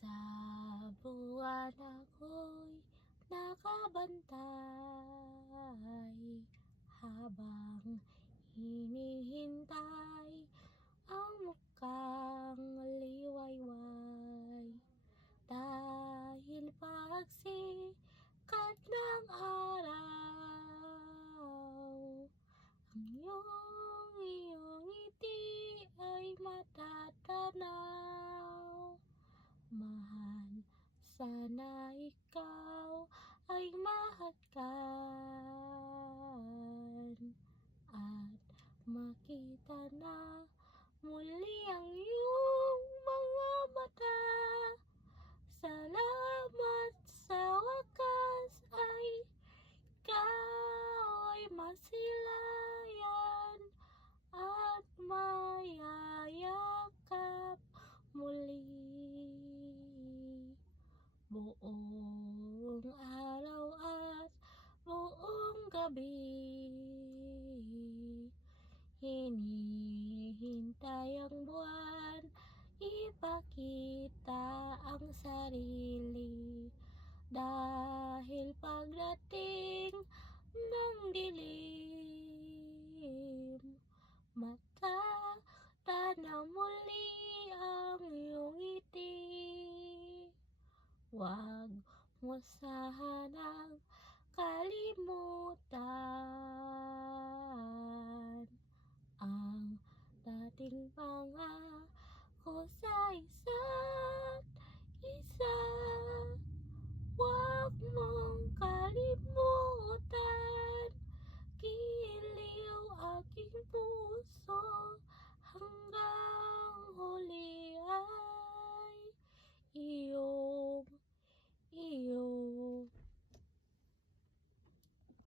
Sa buwan ako'y nakabantay habang hinihintay ang mukhang liwayway. Dahil pagsikat ng araw, ang iyong ngiti ay matatanaw. Mahal, sana ikaw ay mahatkan at makita na muli ang iyong mga mata. Salamat sa wakas ay ikaw ay masilayan at mayayakap muli. Buong araw at buong gabi, hinihintay ang buwan, ipakita ang sarili. Dahil pagdating ng dilim, matatanaw muli ang iyong ngiti. Huwag mo sanang kalimutan ang dating pangako sa isa't